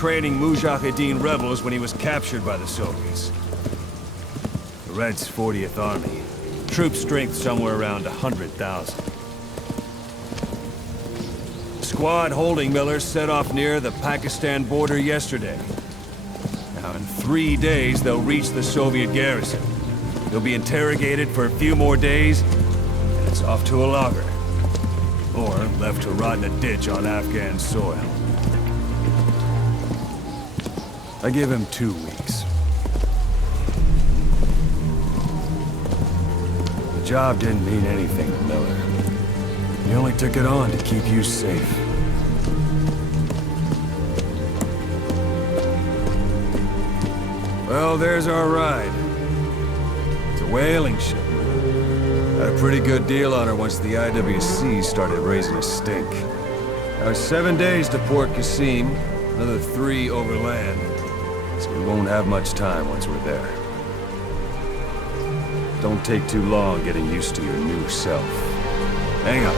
training Mujahideen rebels when he was captured by the Soviets. The Red's 40th Army. Troop strength somewhere around 100,000. Squad holding Miller set off near the Pakistan border yesterday. Now in 3 days, they'll reach the Soviet garrison. They'll be interrogated for a few more days, and it's off to a lager. Or left to rot in a ditch on Afghan soil. I give him 2 weeks. The job didn't mean anything to Miller. He only took it on to keep you safe. Well, there's our ride. It's a whaling ship. Had a pretty good deal on her once the IWC started raising a stink. Now 7 days to Port Qasim, another 3 overland. So we won't have much time once we're there. Don't take too long getting used to your new self. Hang on.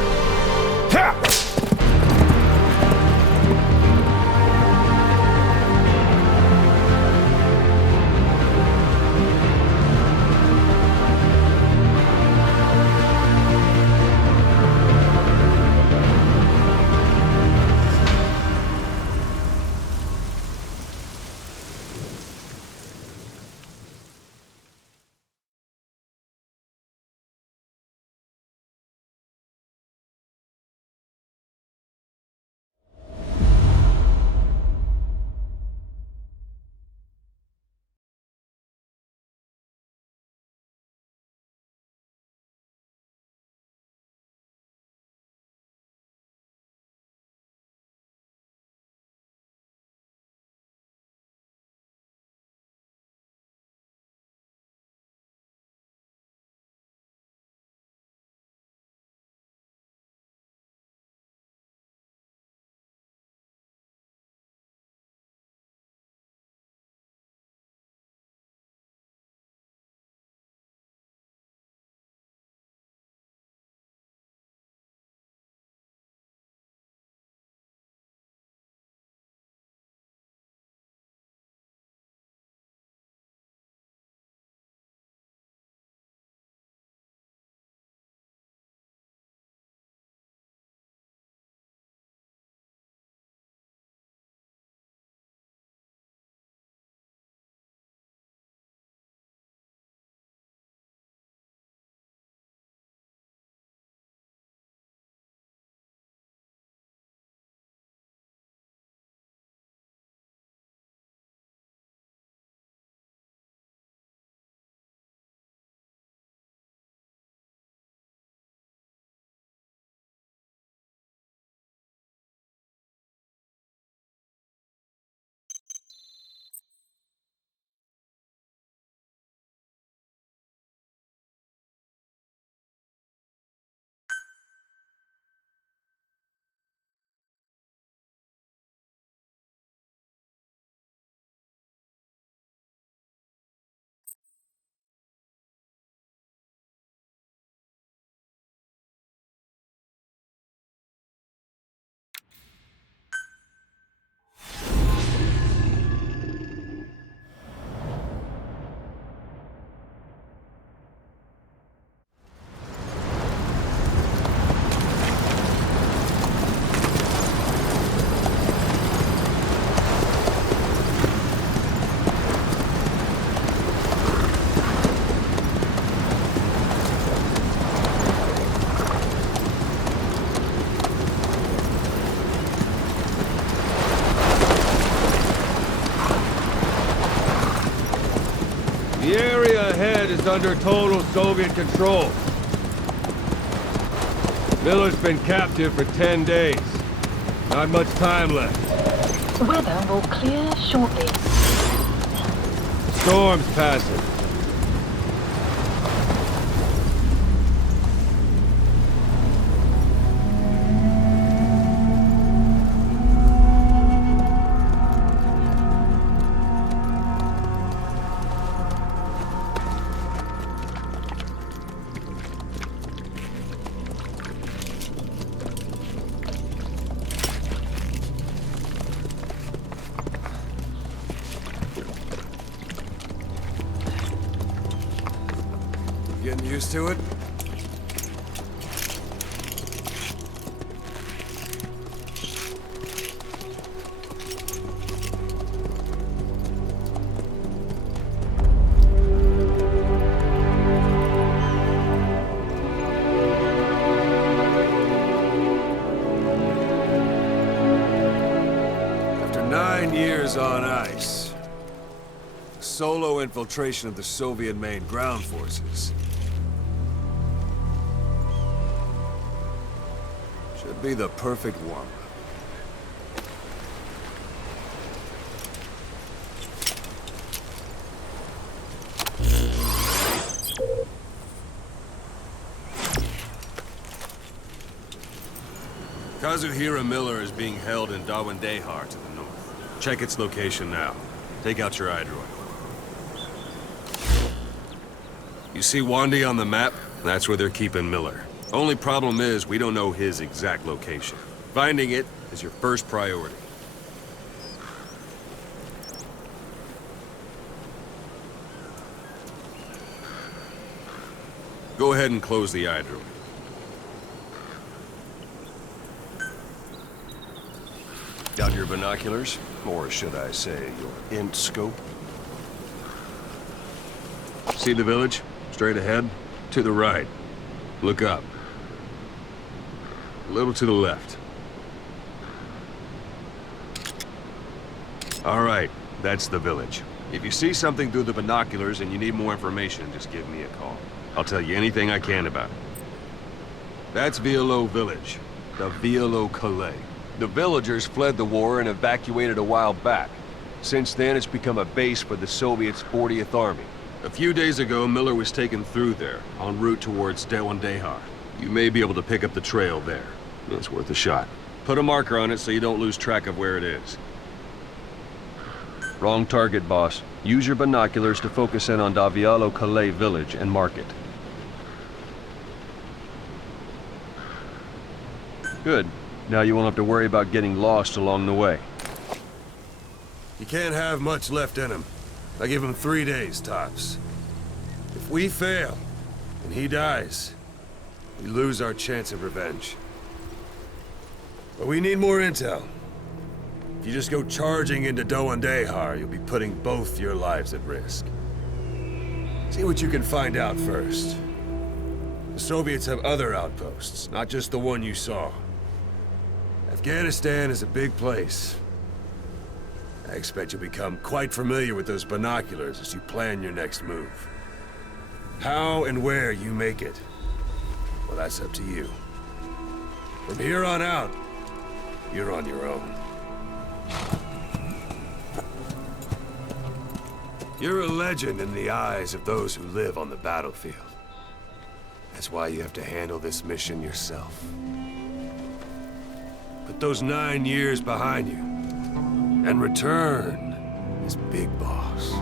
Ha! The area ahead is under total Soviet control. Miller's been captive for 10 days. Not much time left. The weather will clear shortly. Storm's passing. Used to it? After 9 years on ice, solo infiltration of the Soviet main ground forces should be the perfect warm-up. Kazuhira Miller is being held in Dawandehar to the north. Check its location now. Take out your iDroid. You see Wandi on the map? That's where they're keeping Miller. Only problem is, we don't know his exact location. Finding it is your first priority. Go ahead and close the iDroid. Got your binoculars? Or should I say, your int scope? See the village? Straight ahead? To the right. Look up. A little to the left. All right, that's the village. If you see something through the binoculars and you need more information, just give me a call. I'll tell you anything I can about it. That's Violo Village. The Violo Calais. The villagers fled the war and evacuated a while back. Since then, it's become a base for the Soviets' 40th Army. A few days ago, Miller was taken through there, en route towards Dawandehar. You may be able to pick up the trail there. It's worth a shot. Put a marker on it so you don't lose track of where it is. Wrong target, boss. Use your binoculars to focus in on Davialo Calais village and mark it. Good. Now you won't have to worry about getting lost along the way. You can't have much left in him. I give him 3 days, tops. If we fail, and he dies, we lose our chance of revenge. But we need more intel. If you just go charging into Dawandehar, you'll be putting both your lives at risk. See what you can find out first. The Soviets have other outposts, not just the one you saw. Afghanistan is a big place. I expect you'll become quite familiar with those binoculars as you plan your next move. How and where you make it, well, that's up to you. From here on out, you're on your own. You're a legend in the eyes of those who live on the battlefield. That's why you have to handle this mission yourself. Put those 9 years behind you, and return as Big Boss.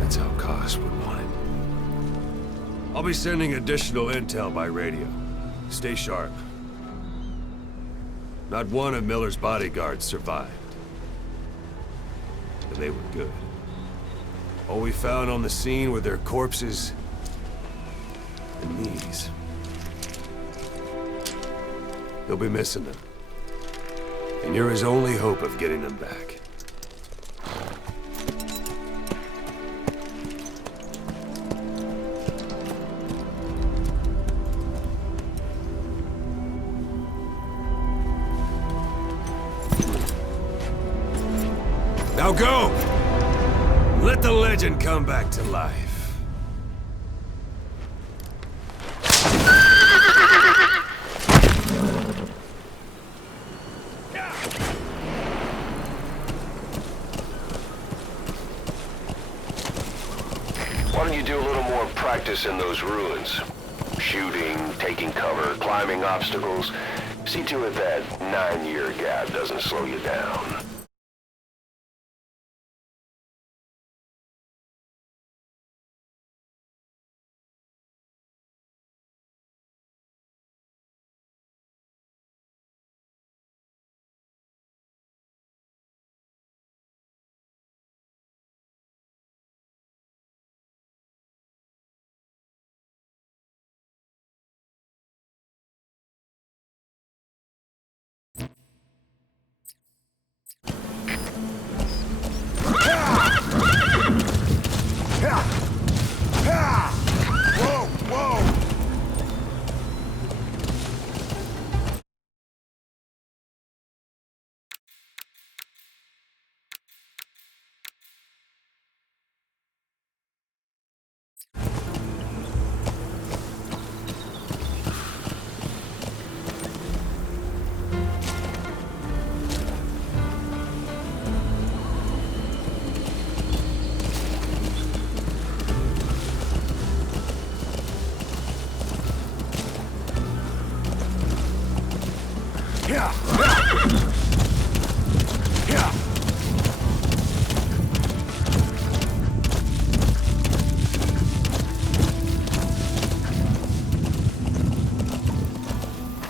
That's how Koss would want it. I'll be sending additional intel by radio. Stay sharp. Not one of Miller's bodyguards survived. And they were good. All we found on the scene were their corpses and these. You'll be missing them. And you're his only hope of getting them back. Now go! Let the legend come back to life. Why don't you do a little more practice in those ruins? Shooting, taking cover, climbing obstacles. See to it that 9-year gap doesn't slow you down.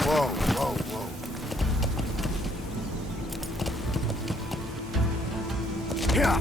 Whoa, whoa, whoa. Yeah.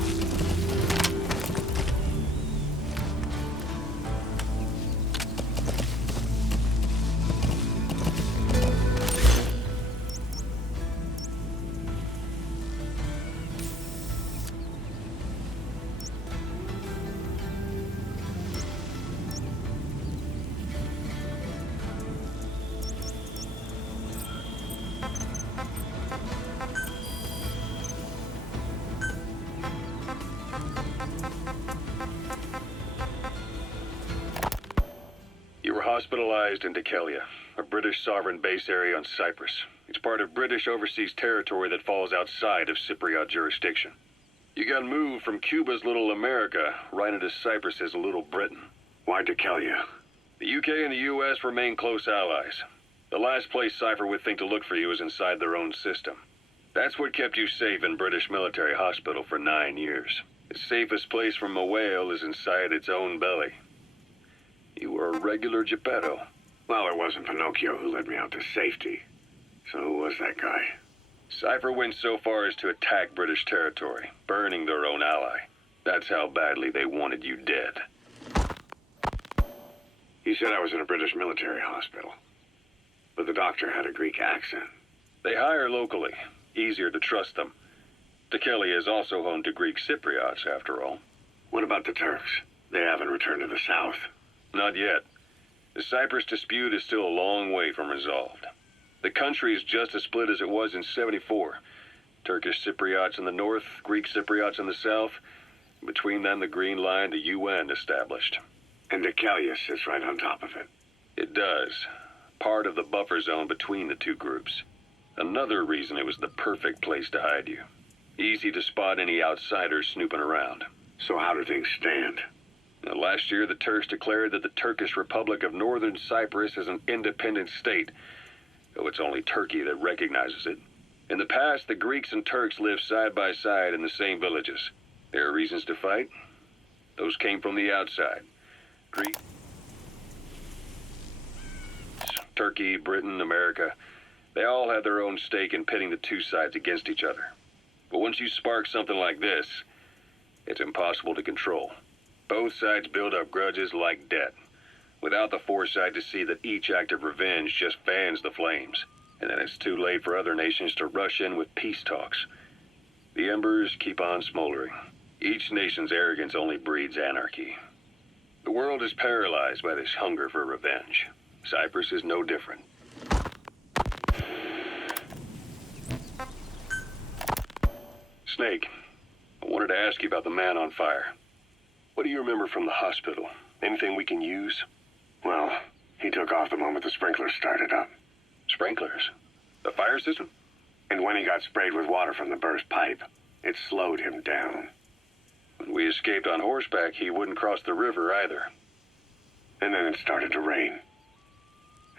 You were hospitalized in Dekelia, a British sovereign base area on Cyprus. It's part of British overseas territory that falls outside of Cypriot jurisdiction. You got moved from Cuba's Little America right into Cyprus's Little Britain. Why Dekelia? The UK and the US remain close allies. The last place Cypher would think to look for you is inside their own system. That's what kept you safe in British military hospital for 9 years. The safest place from a whale is inside its own belly. You were a regular Geppetto. Well, it wasn't Pinocchio who led me out to safety. So who was that guy? Cypher went so far as to attack British territory, burning their own ally. That's how badly they wanted you dead. He said I was in a British military hospital. But the doctor had a Greek accent. They hire locally. Easier to trust them. Dekelia is also home to Greek Cypriots, after all. What about the Turks? They haven't returned to the south. Not yet. The Cyprus dispute is still a long way from resolved. The country is just as split as it was in '74. Turkish Cypriots in the north, Greek Cypriots in the south. Between them, the Green Line, the UN established. And Dekelia sits right on top of it. It does. Part of the buffer zone between the two groups. Another reason it was the perfect place to hide you. Easy to spot any outsiders snooping around. So how do things stand? Now, last year, the Turks declared that the Turkish Republic of Northern Cyprus is an independent state, though it's only Turkey that recognizes it. In the past, the Greeks and Turks lived side by side in the same villages. There are reasons to fight. Those came from the outside. Greece, Turkey, Britain, America, they all had their own stake in pitting the two sides against each other. But once you spark something like this, it's impossible to control. Both sides build up grudges like debt, without the foresight to see that each act of revenge just fans the flames, and then it's too late for other nations to rush in with peace talks. The embers keep on smoldering. Each nation's arrogance only breeds anarchy. The world is paralyzed by this hunger for revenge. Cyprus is no different. Snake, I wanted to ask you about the man on fire. What do you remember from the hospital? Anything we can use? Well, he took off the moment the sprinklers started up. Sprinklers? The fire system? And when he got sprayed with water from the burst pipe, it slowed him down. When we escaped on horseback, he wouldn't cross the river either. And then it started to rain.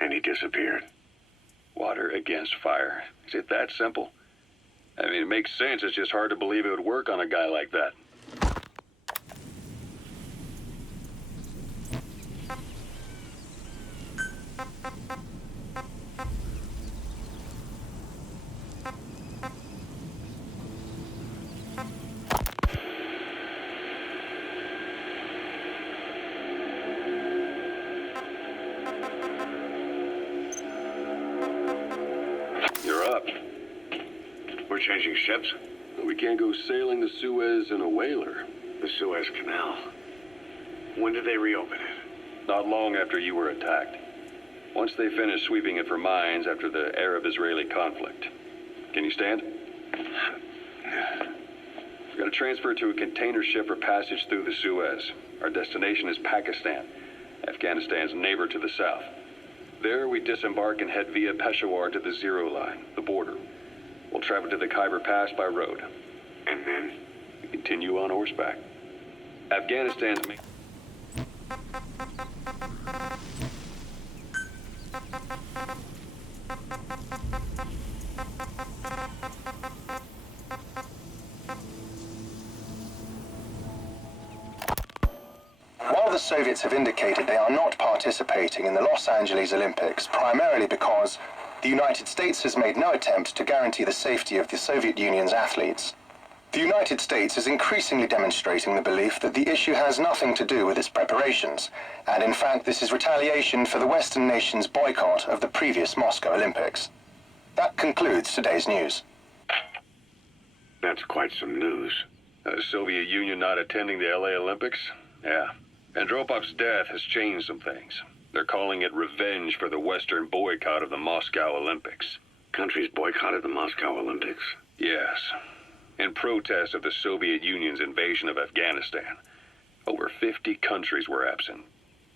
And he disappeared. Water against fire. Is it that simple? I mean, it makes sense. It's just hard to believe it would work on a guy like that. You're up. We're changing ships? We can't go sailing the Suez in a whaler. The Suez Canal. When did they reopen it? Not long after you were attacked. Once they finished sweeping it for mines after the Arab-Israeli conflict. Can you stand? We're going to transfer to a container ship for passage through the Suez. Our destination is Pakistan, Afghanistan's neighbor to the south. There, we disembark and head via Peshawar to the Zero Line, the border. We'll travel to the Khyber Pass by road. And then? We continue on horseback. Afghanistan's main... the Soviets have indicated they are not participating in the Los Angeles Olympics, primarily because the United States has made no attempt to guarantee the safety of the Soviet Union's athletes. The United States is increasingly demonstrating the belief that the issue has nothing to do with its preparations, and in fact this is retaliation for the Western nations' boycott of the previous Moscow Olympics. That concludes today's news. That's quite some news. The Soviet Union not attending the LA Olympics? Yeah. Andropov's death has changed some things. They're calling it revenge for the Western boycott of the Moscow Olympics. Countries boycotted the Moscow Olympics? Yes. In protest of the Soviet Union's invasion of Afghanistan. Over 50 countries were absent.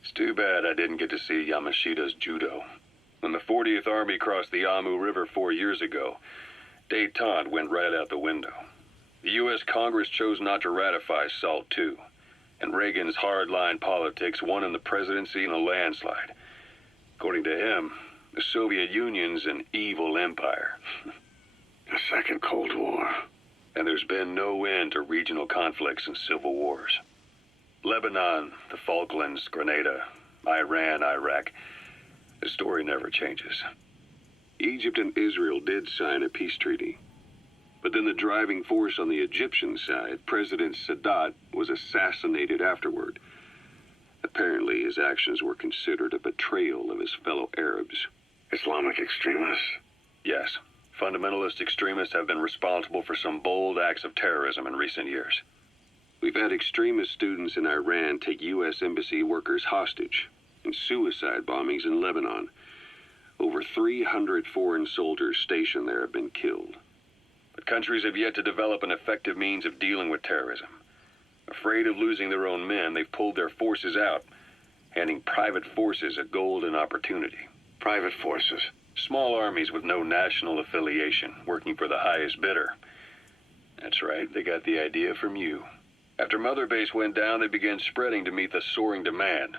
It's too bad I didn't get to see Yamashita's judo. When the 40th Army crossed the Amu River 4 years ago, détente went right out the window. The U.S. Congress chose not to ratify SALT II, and Reagan's hardline politics won in the presidency in a landslide. According to him, the Soviet Union's an evil empire. A second Cold War. And there's been no end to regional conflicts and civil wars. Lebanon, the Falklands, Grenada, Iran, Iraq. The story never changes. Egypt and Israel did sign a peace treaty. But then the driving force on the Egyptian side, President Sadat, was assassinated afterward. Apparently his actions were considered a betrayal of his fellow Arabs. Islamic extremists? Yes. Fundamentalist extremists have been responsible for some bold acts of terrorism in recent years. We've had extremist students in Iran take U.S. embassy workers hostage, and suicide bombings in Lebanon. Over 300 foreign soldiers stationed there have been killed. But countries have yet to develop an effective means of dealing with terrorism. Afraid of losing their own men, they've pulled their forces out, handing private forces a golden opportunity. Private forces? Small armies with no national affiliation, working for the highest bidder. That's right, they got the idea from you. After Mother Base went down, they began spreading to meet the soaring demand.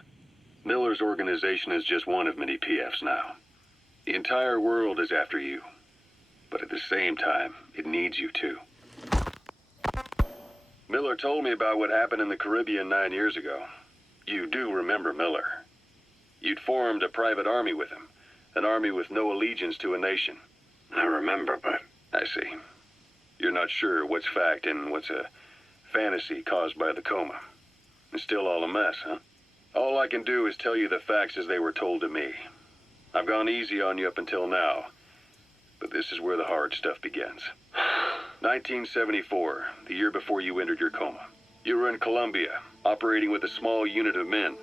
Miller's organization is just one of many PFs now. The entire world is after you. But at the same time, it needs you too. Miller told me about what happened in the Caribbean 9 years ago. You do remember Miller. You'd formed a private army with him. An army with no allegiance to a nation. I remember, but... I see. You're not sure what's fact and what's a fantasy caused by the coma. It's still all a mess, huh? All I can do is tell you the facts as they were told to me. I've gone easy on you up until now, but this is where the hard stuff begins. 1974, the year before you entered your coma. You were in Colombia, operating with a small unit of men,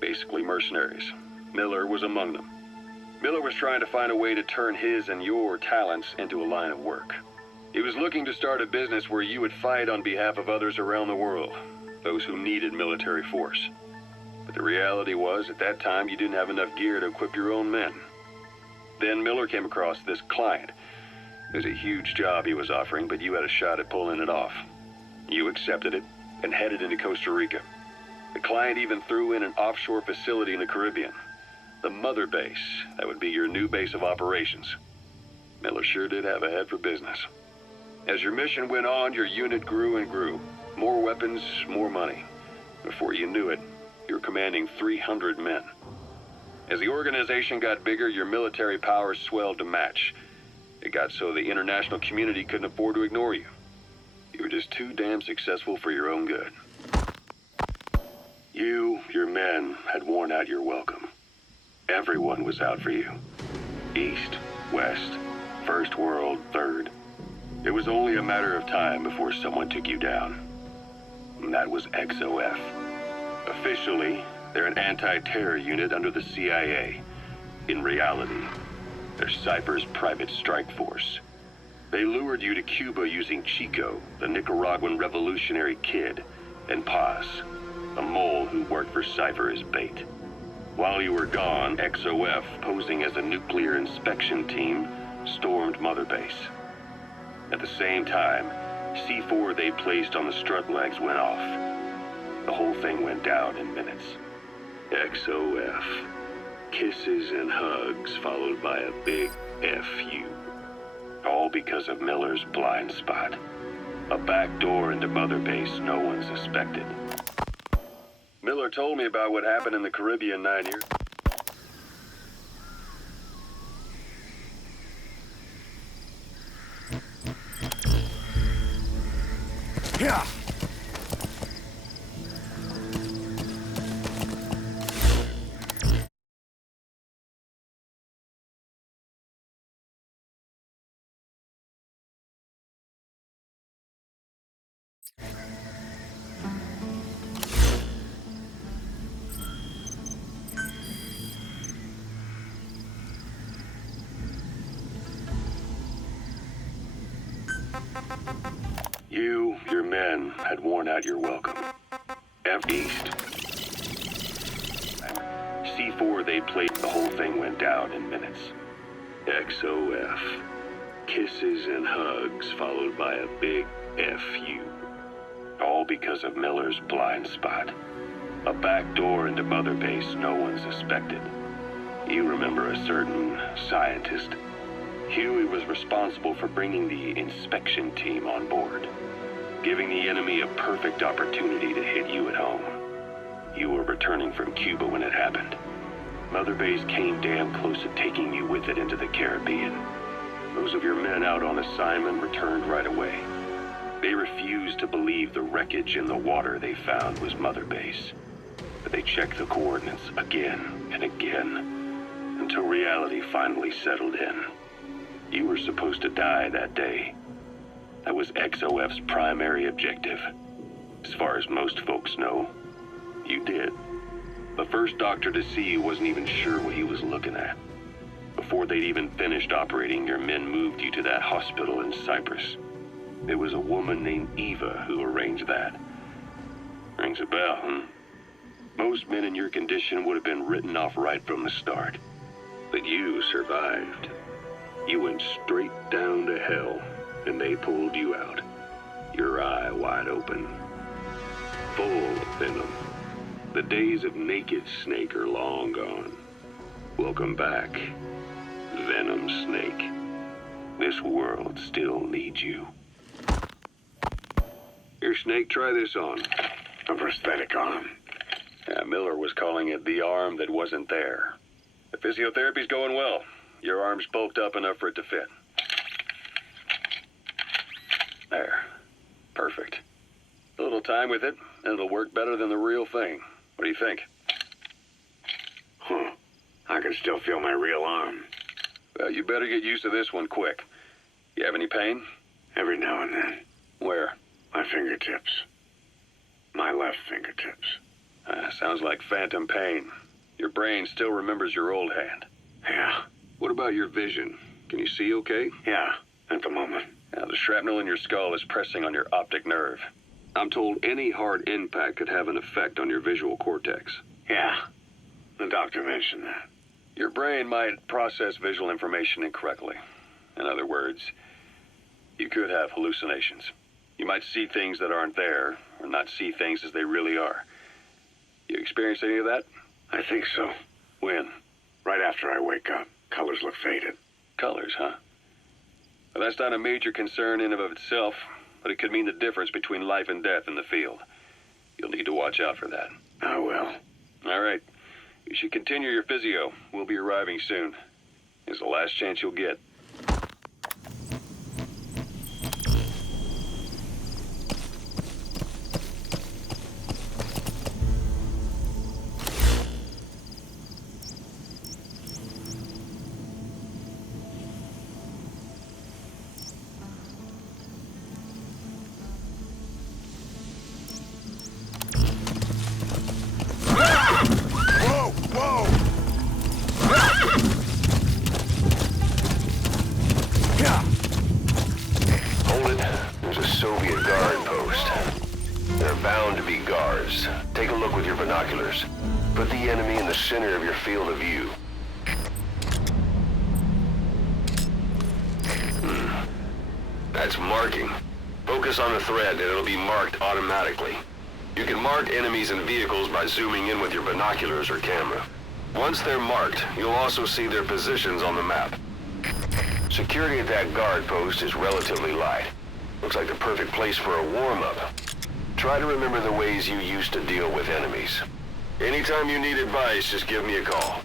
basically mercenaries. Miller was among them. Miller was trying to find a way to turn his and your talents into a line of work. He was looking to start a business where you would fight on behalf of others around the world, those who needed military force. But the reality was, at that time, you didn't have enough gear to equip your own men. Then Miller came across this client. There's a huge job he was offering, but you had a shot at pulling it off. You accepted it and headed into Costa Rica. The client even threw in an offshore facility in the Caribbean. The Mother Base, that would be your new base of operations. Miller sure did have a head for business. As your mission went on, your unit grew and grew. More weapons, more money. Before you knew it, you were commanding 300 men. As the organization got bigger, your military powers swelled to match. It got so the international community couldn't afford to ignore you. You were just too damn successful for your own good. You, your men, had worn out your welcome. Everyone was out for you. East, West, First World, Third. It was only a matter of time before someone took you down. And that was XOF. Officially, they're an anti-terror unit under the CIA. In reality, they're Cypher's private strike force. They lured you to Cuba using Chico, the Nicaraguan revolutionary kid, and Paz, a mole who worked for Cypher as bait. While you were gone, XOF, posing as a nuclear inspection team, stormed Mother Base. At the same time, C4 they placed on the strut legs went off. The whole thing went down in minutes. XOF. Kisses and hugs followed by a big F.U. All because of Miller's blind spot. A back door into Mother Base no one suspected. Miller told me about what happened in the Caribbean 9 years. Yeah. You, your men, had worn out your welcome. East. C4, they played, the whole thing went down in minutes. XOF. Kisses and hugs, followed by a big FU. All because of Miller's blind spot. A back door into Mother Base no one suspected. You remember a certain scientist. Huey was responsible for bringing the inspection team on board, giving the enemy a perfect opportunity to hit you at home. You were returning from Cuba when it happened. Mother Base came damn close to taking you with it into the Caribbean. Those of your men out on assignment returned right away. They refused to believe the wreckage in the water they found was Mother Base. But they checked the coordinates again and again, until reality finally settled in. You were supposed to die that day. That was XOF's primary objective. As far as most folks know, you did. The first doctor to see you wasn't even sure what he was looking at. Before they'd even finished operating, your men moved you to that hospital in Cyprus. It was a woman named Eva who arranged that. Rings a bell, huh? Most men in your condition would have been written off right from the start. But you survived. You went straight down to hell, and they pulled you out. Your eye wide open. Full of venom. The days of Naked Snake are long gone. Welcome back, Venom Snake. This world still needs you. Here, Snake, try this on. A prosthetic arm. Yeah, Miller was calling it the arm that wasn't there. The physiotherapy's going well. Your arm's bulked up enough for it to fit. There. Perfect. A little time with it, and it'll work better than the real thing. What do you think? Huh. I can still feel my real arm. Well, you better get used to this one quick. You have any pain? Every now and then. Where? My fingertips. My left fingertips. Sounds like phantom pain. Your brain still remembers your old hand. Yeah. What about your vision? Can you see okay? Yeah, at the moment. Now, the shrapnel in your skull is pressing on your optic nerve. I'm told any hard impact could have an effect on your visual cortex. Yeah. The doctor mentioned that. Your brain might process visual information incorrectly. In other words, you could have hallucinations. You might see things that aren't there, or not see things as they really are. You experience any of that? I think so. When? Right after I wake up. Colors look faded. Colors, huh? Well, that's not a major concern in and of itself, but it could mean the difference between life and death in the field. You'll need to watch out for that. I will. All right. You should continue your physio. We'll be arriving soon. It's the last chance you'll get. Take a look with your binoculars. Put the enemy in the center of your field of view. That's marking. Focus on the thread and it'll be marked automatically. You can mark enemies and vehicles by zooming in with your binoculars or camera. Once they're marked, you'll also see their positions on the map. Security at that guard post is relatively light. Looks like the perfect place for a warm-up. Try to remember the ways you used to deal with enemies. Anytime you need advice, just give me a call.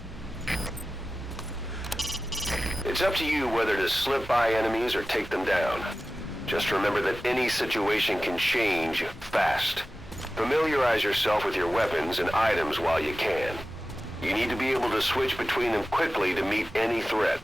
It's up to you whether to slip by enemies or take them down. Just remember that any situation can change fast. Familiarize yourself with your weapons and items while you can. You need to be able to switch between them quickly to meet any threat.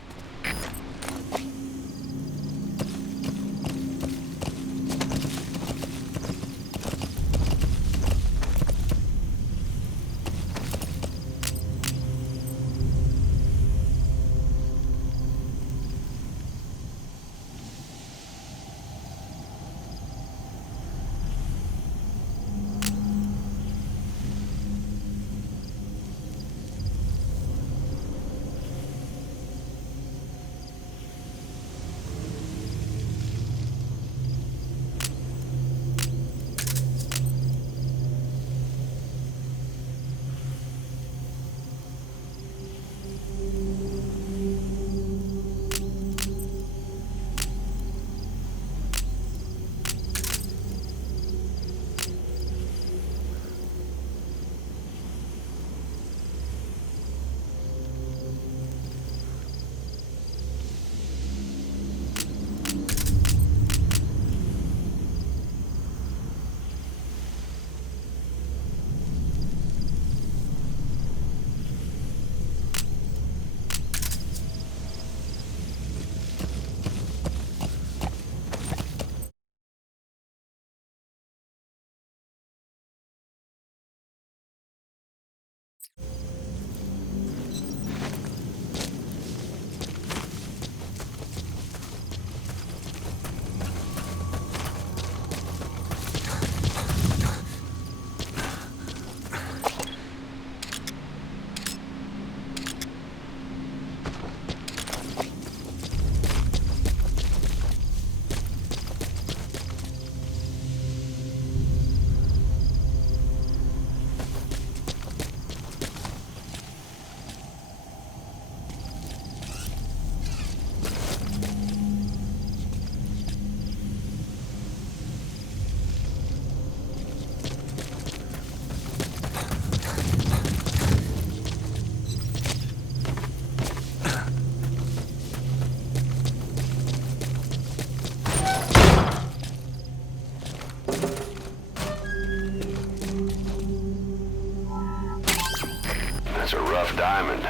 That's a rough diamond.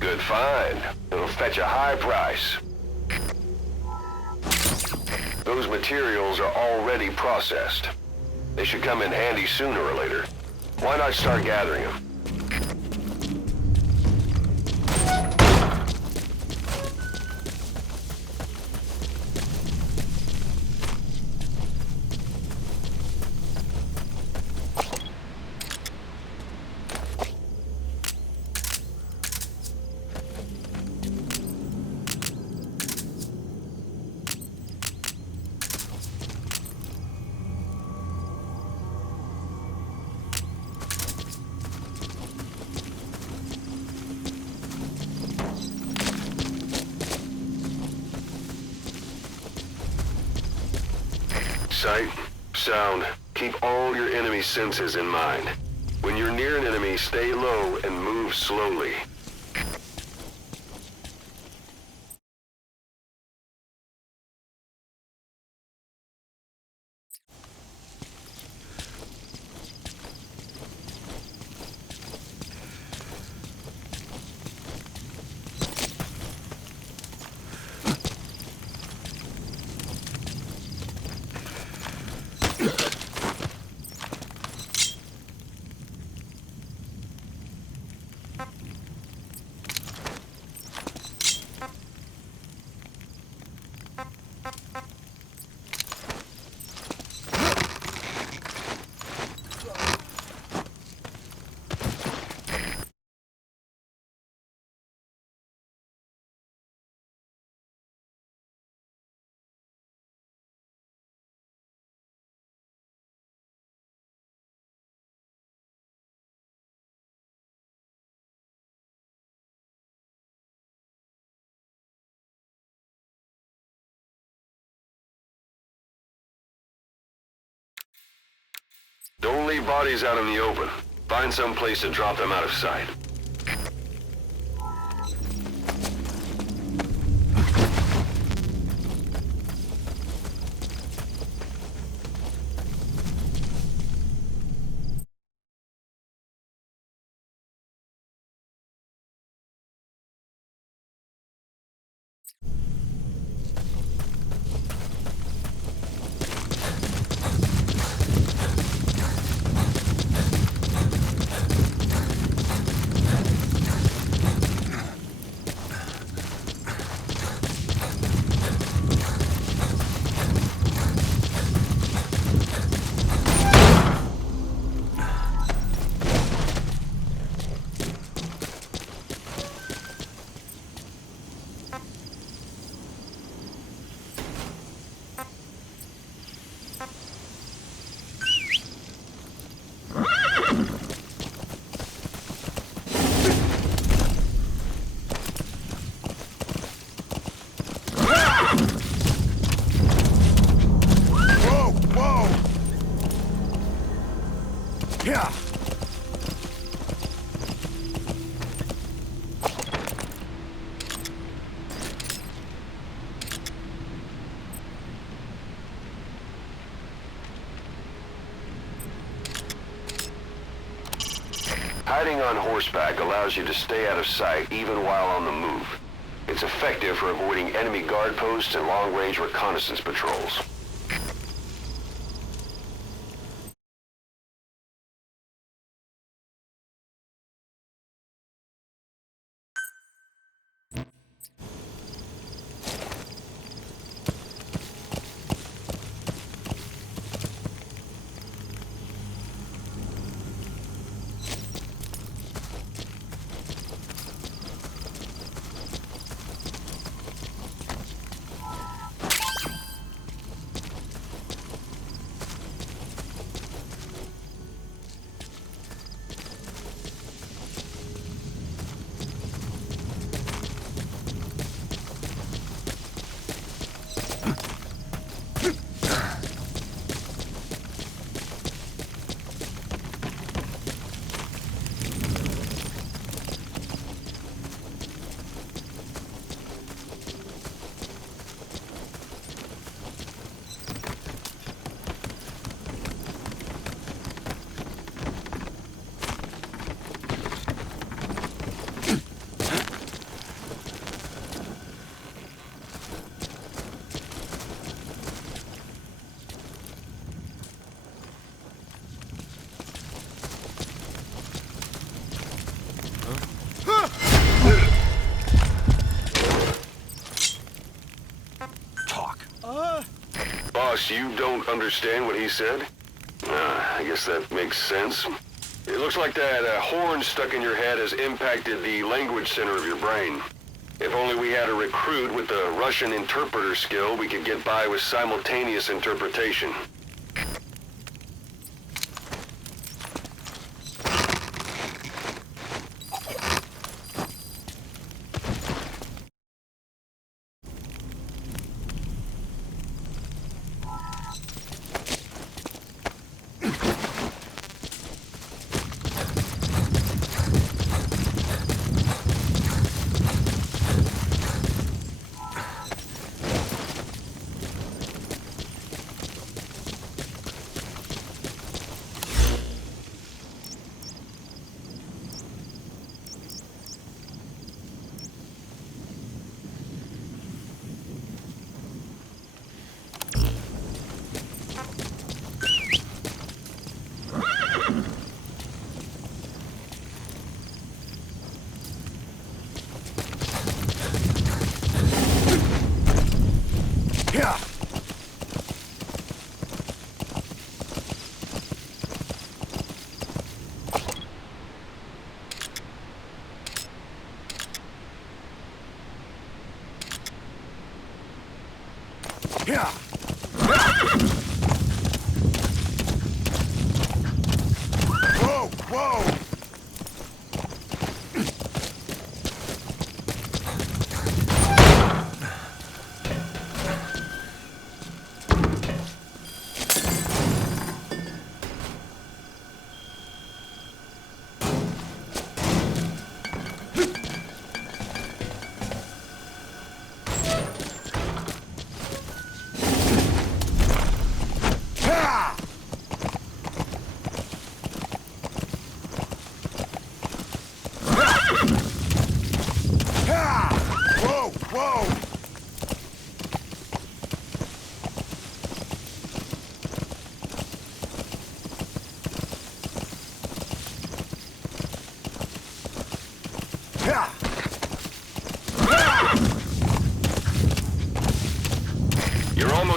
Good find. It'll fetch a high price. Those materials are already processed. They should come in handy sooner or later. Why not start gathering them? Sight, sound, keep all your enemy senses in mind. When you're near an enemy, stay low and move slowly. Don't leave bodies out in the open. Find some place to drop them out of sight. Yeah. Hiding on horseback allows you to stay out of sight even while on the move. It's effective for avoiding enemy guard posts and long-range reconnaissance patrols. Boss, you don't understand what he said? I guess that makes sense. It looks like that horn stuck in your head has impacted the language center of your brain. If only we had a recruit with the Russian interpreter skill, we could get by with simultaneous interpretation. Yeah. Yeah. Whoa, whoa.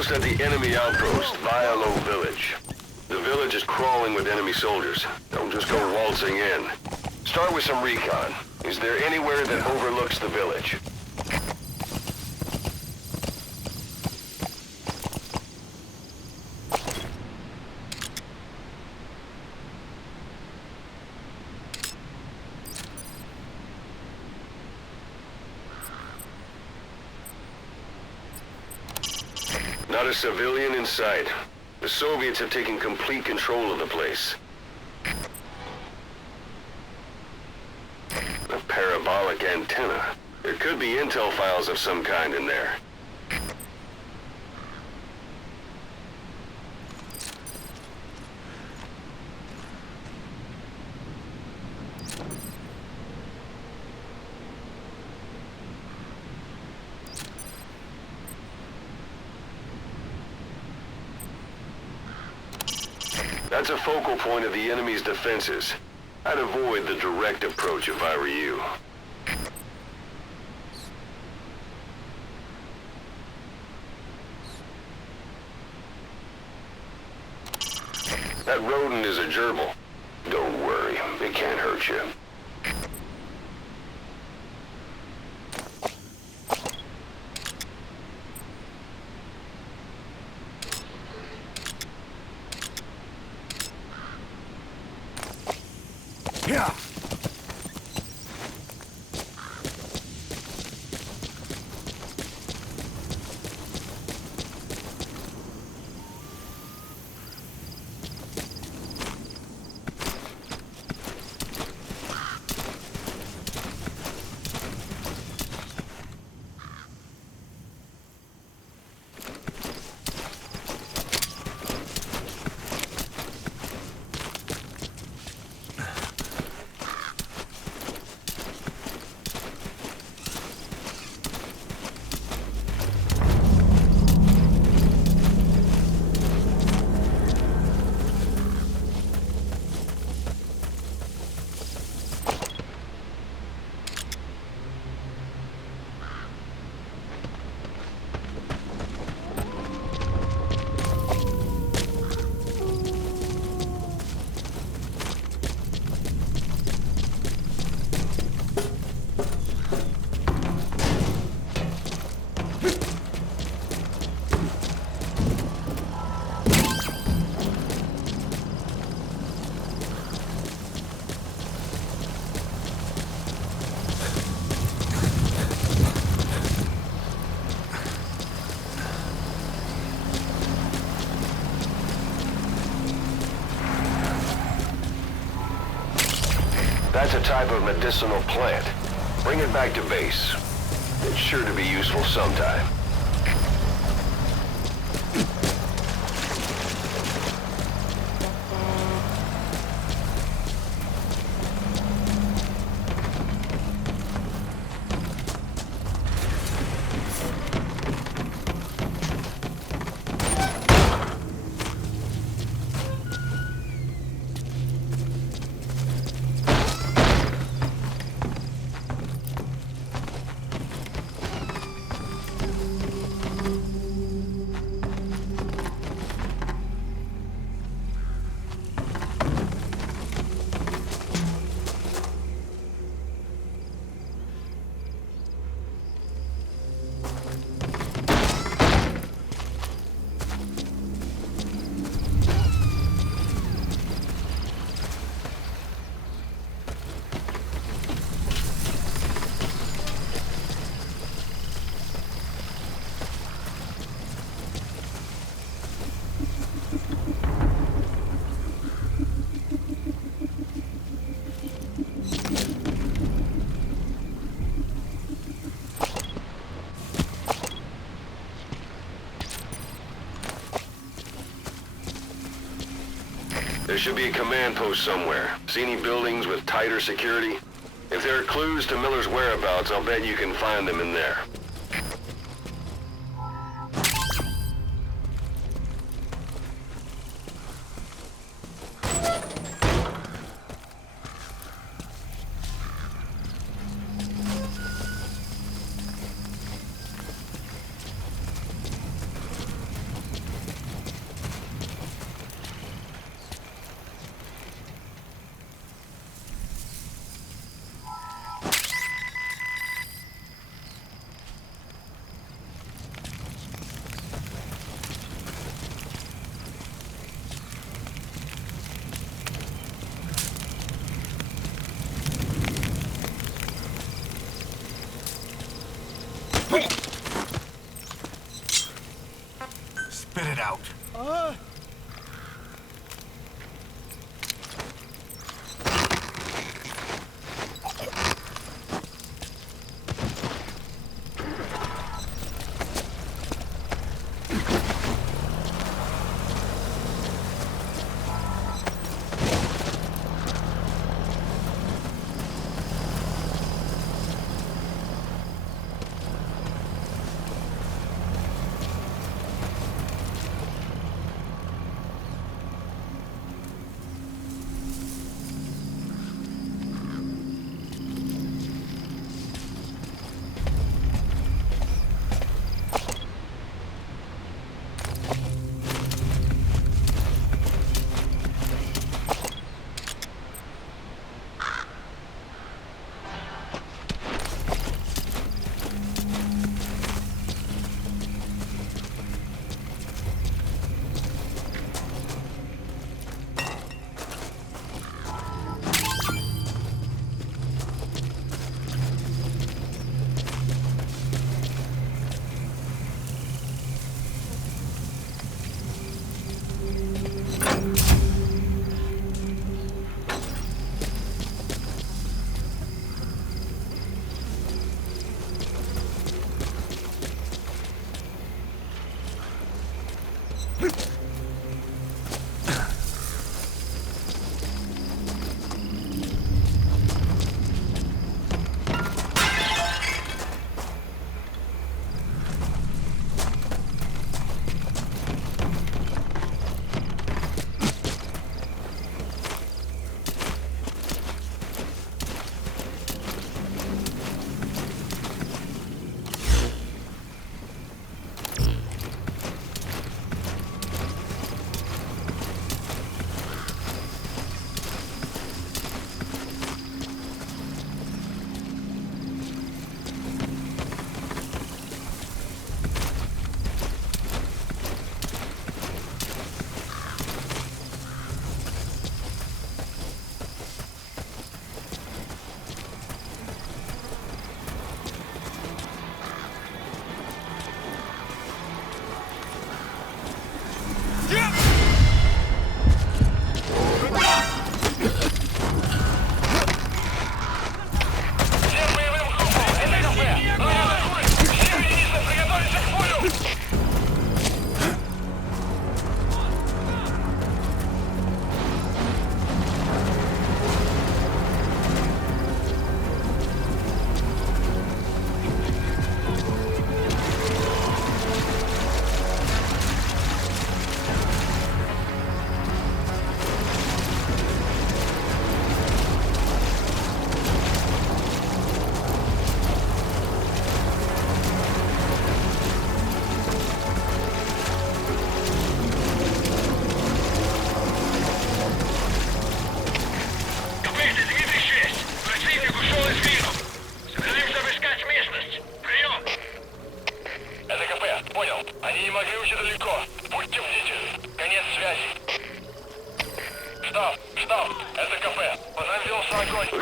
almost at the enemy outpost, Vialo Village. The village is crawling with enemy soldiers. Don't just go waltzing in. Start with some recon. Is there anywhere that overlooks the village? Not a civilian in sight. The Soviets have taken complete control of the place. A parabolic antenna. There could be intel files of some kind in there. That's a focal point of the enemy's defenses. I'd avoid the direct approach if I were you. That rodent is a gerbil. Don't worry, it can't hurt you. Yeah. That's a type of medicinal plant. Bring it back to base. It's sure to be useful sometime. There should be a command post somewhere. See any buildings with tighter security? If there are clues to Miller's whereabouts, I'll bet you can find them in there. Spit it out.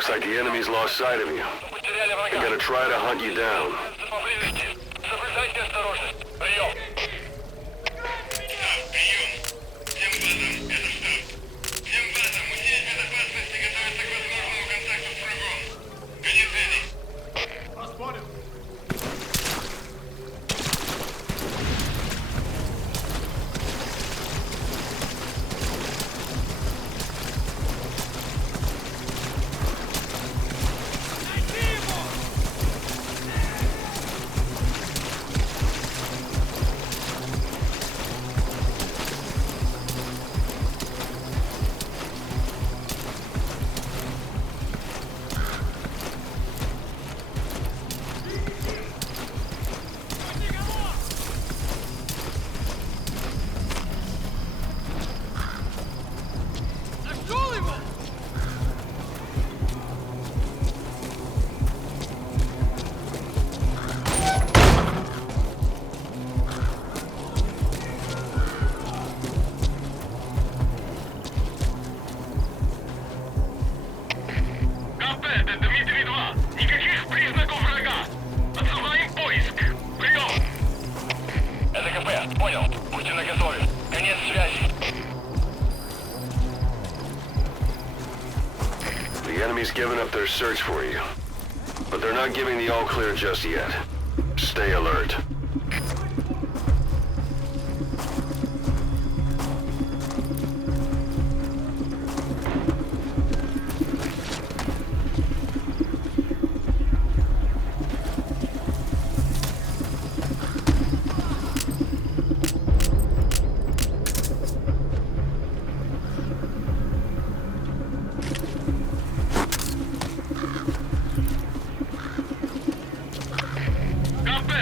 Looks like the enemy's lost sight of you. They're gonna try to hunt you down. Будьте наготове. Конец связи. The enemy's given up their search for you. But they're not giving the all-clear just yet. Stay alert.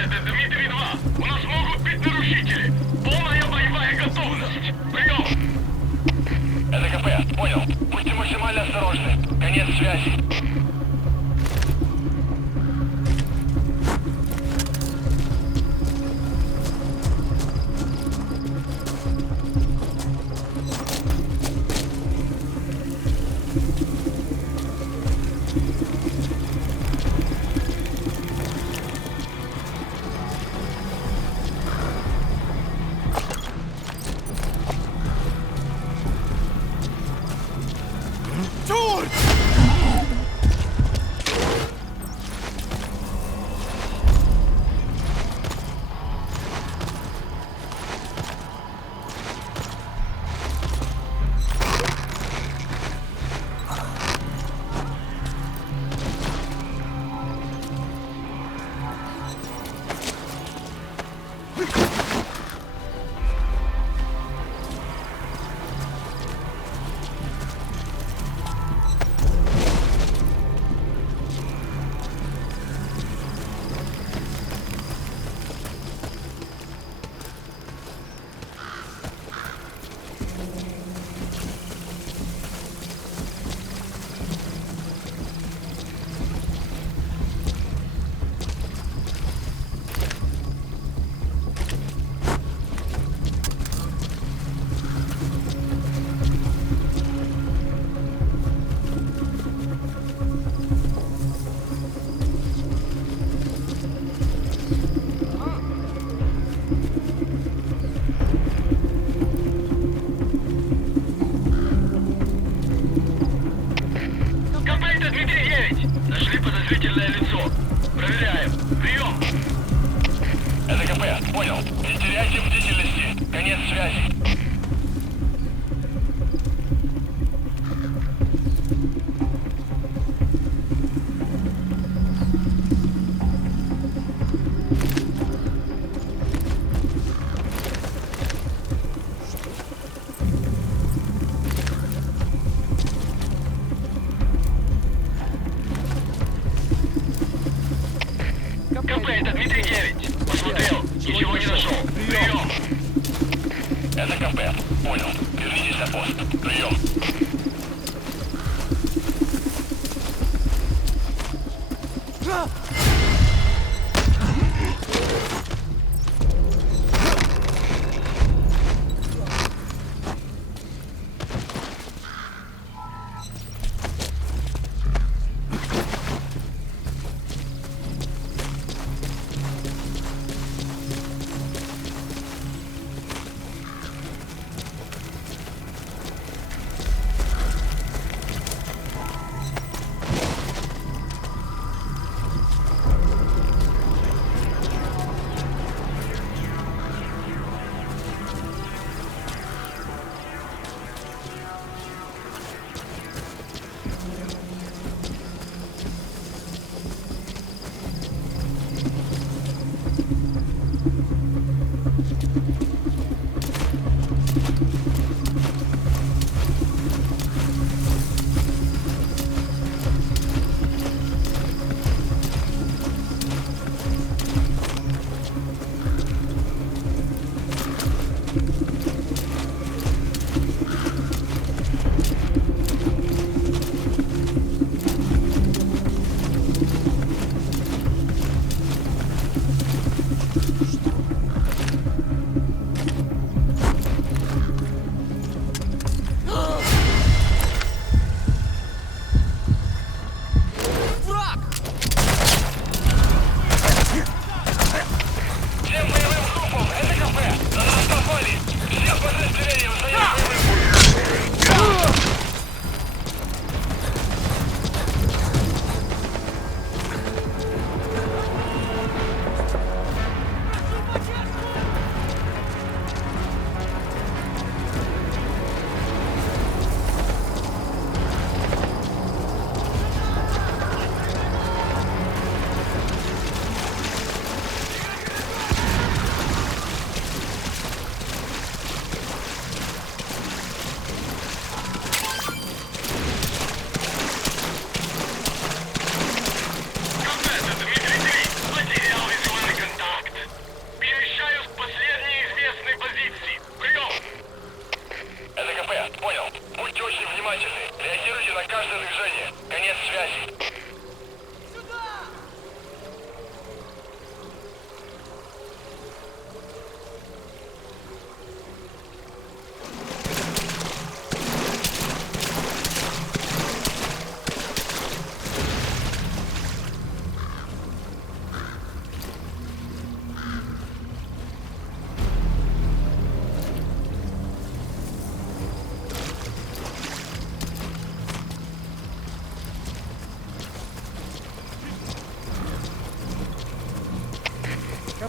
Это Дмитрий-2. У нас могут быть нарушители. Полная боевая готовность. Прием! Это КП. Понял. Будьте максимально осторожны. Конец связи. Нашли подозрительное лицо. Проверяем. Прием! Это КП. Понял. Не теряйте бдительности. Конец связи. КП, это Дмитрий-9. Посмотрел. Ничего не нашел. Прием! Это КП. Понял. Вернитесь на пост. Прием.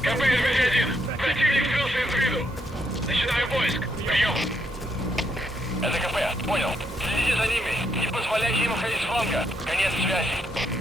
КП СБ-1. Противник скрылся из виду. Начинаю поиск. Прием. Это КП. Понял. Следите за ними. Не позволяйте им уходить с фланга. Конец связи.